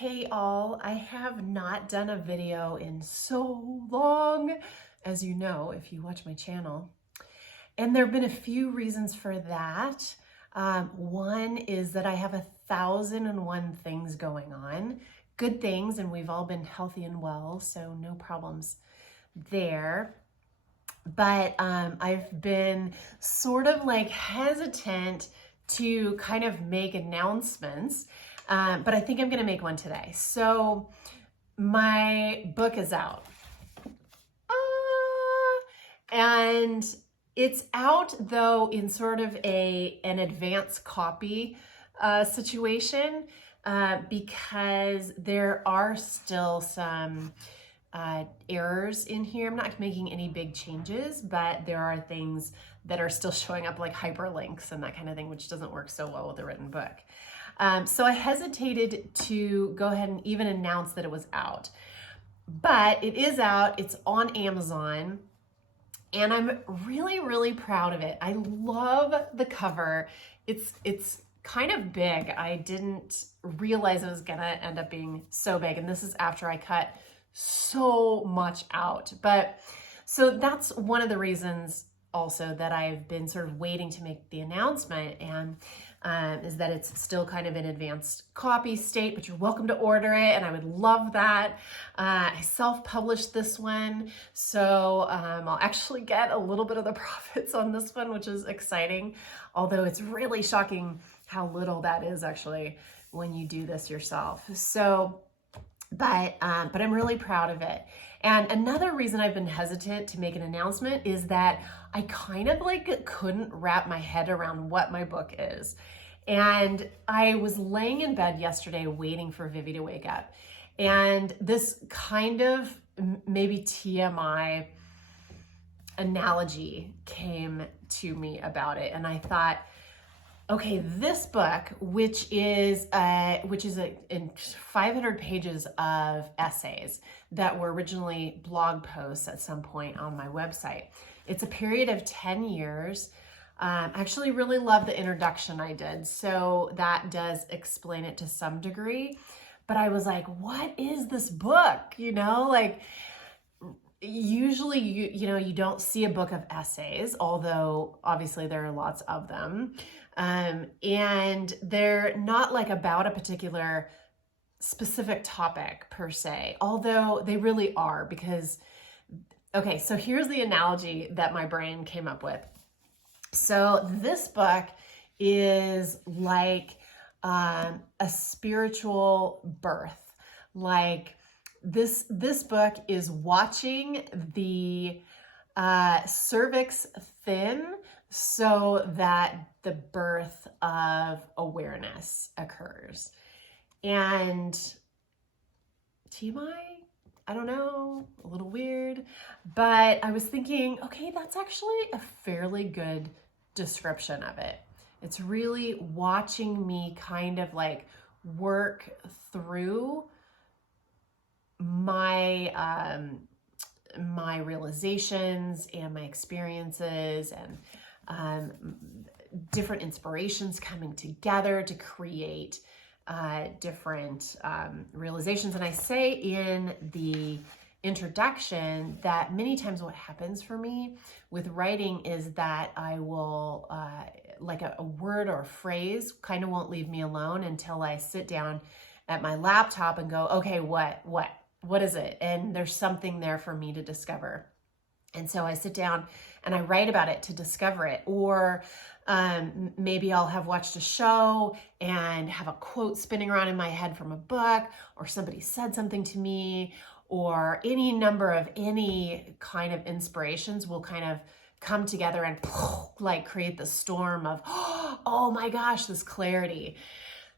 Hey all, I have not done a video in so long, as you know, if you watch my channel. And there have been a few reasons for that. One is that I have 1,001 things going on, good things, and we've all been healthy and well, so no problems there. But I've been sort of like hesitant to kind of make announcements, but I think I'm going to make one today. So my book is out. And it's out though in sort of an advanced copy situation because there are still some errors in here. I'm not making any big changes, but there are things that are still showing up like hyperlinks and that kind of thing, which doesn't work so well with a written book. So I hesitated to go ahead and even announce that it was out, but it is out. It's on Amazon. And I'm really, really proud of it. I love the cover. It's kind of big. I didn't realize it was gonna end up being so big. And this is after I cut so much out. But so that's one of the reasons also that I've been sort of waiting to make the announcement, and is that it's still kind of in advanced copy state, but you're welcome to order it, and I would love that. I self-published this one, so I'll actually get a little bit of the profits on this one, which is exciting, although it's really shocking how little that is actually when you do this yourself. So, but I'm really proud of it. And another reason I've been hesitant to make an announcement is that I kind of like couldn't wrap my head around what my book is. And I was laying in bed yesterday waiting for Vivi to wake up. And this kind of maybe TMI analogy came to me about it. And I thought, okay, this book, which is in 500 pages of essays that were originally blog posts at some point on my website. It's a period of 10 years. I actually really love the introduction I did, so that does explain it to some degree. But I was like, what is this book? You know, like usually you don't see a book of essays, although obviously there are lots of them. And they're not like about a particular specific topic per se, although they really are, because, okay, so here's the analogy that my brain came up with. So this book is like a spiritual birth. Like this book is watching the cervix thin so that the birth of awareness occurs. And TMI, I don't know, a little weird, but I was thinking, okay, that's actually a fairly good description of it. It's really watching me kind of like work through my my realizations and my experiences and different inspirations coming together to create different realizations. And I say in the introduction that many times what happens for me with writing is that I will, like a word or a phrase kind of won't leave me alone until I sit down at my laptop and go, okay, what is it? And there's something there for me to discover. And so I sit down and I write about it to discover it. Or maybe I'll have watched a show and have a quote spinning around in my head from a book, or somebody said something to me, or any number of any kind of inspirations will kind of come together and like create the storm of, oh my gosh, this clarity.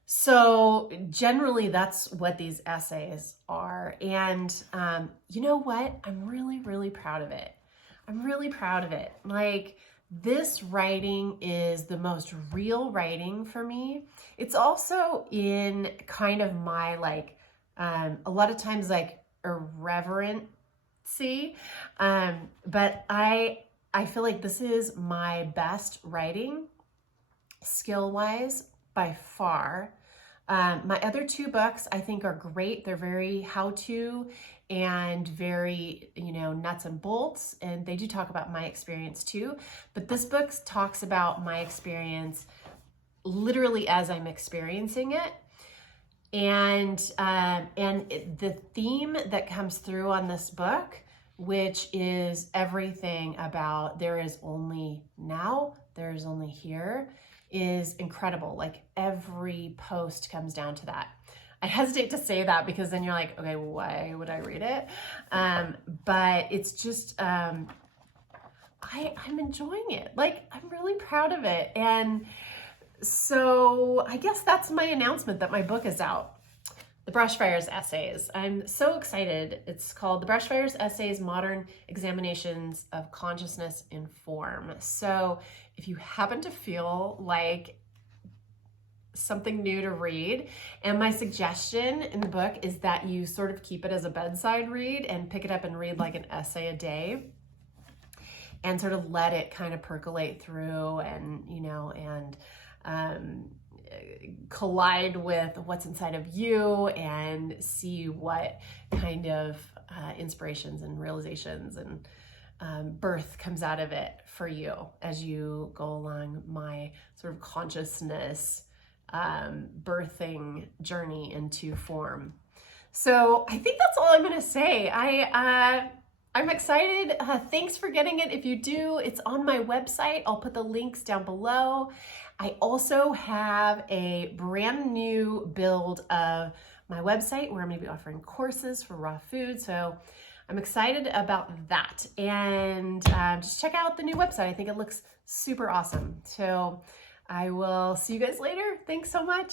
So generally that's what these essays are. And you know what? I'm really, really proud of it. I'm really proud of it. Like, this writing is the most real writing for me. It's also in kind of my like, a lot of times like irreverency. But I feel like this is my best writing skill-wise by far. My other two books I think are great. They're very how-to and very, nuts and bolts. And they do talk about my experience too. But this book talks about my experience literally as I'm experiencing it. And the theme that comes through on this book, which is everything about there is only now, there is only here, is incredible. Like every post comes down to that. I hesitate to say that because then you're like, okay, why would I read it? But it's just, I'm enjoying it. Like, I'm really proud of it. And so I guess that's my announcement that my book is out. The Brushfires Essays. I'm so excited. It's called The Brushfires Essays, Modern Examinations of Consciousness in Form. So if you happen to feel like something new to read, and my suggestion in the book is that you sort of keep it as a bedside read and pick it up and read like an essay a day and sort of let it kind of percolate through and, collide with what's inside of you and see what kind of inspirations and realizations and birth comes out of it for you as you go along my sort of consciousness birthing journey into form. So I think that's all I'm going to say. I'm excited. Thanks for getting it. If you do, it's on my website. I'll put the links down below. I also have a brand new build of my website where I'm going to be offering courses for raw food. So I'm excited about that. And just check out the new website. I think it looks super awesome. So I will see you guys later. Thanks so much.